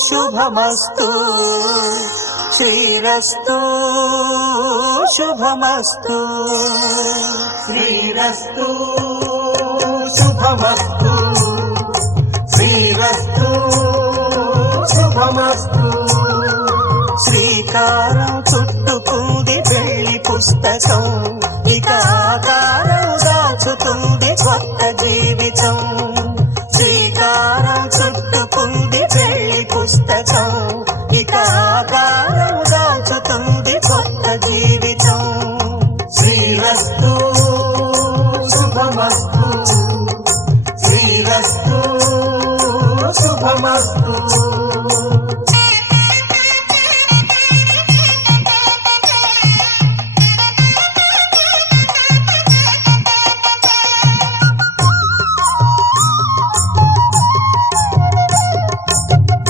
శుభమస్తు శ్రీరస్తు శుభమస్తు శ్రీరస్తు శుభమస్తు శ్రీరస్తు శుభమస్తు శ్రీకారం చుట్టుకుంది పెళ్లి పుస్తకం ఇక ఆకారం దాచుతుంది కొత్త జీవితం శ్రీకారం చుట్టుకుంది పెళ్లి పుస్తకం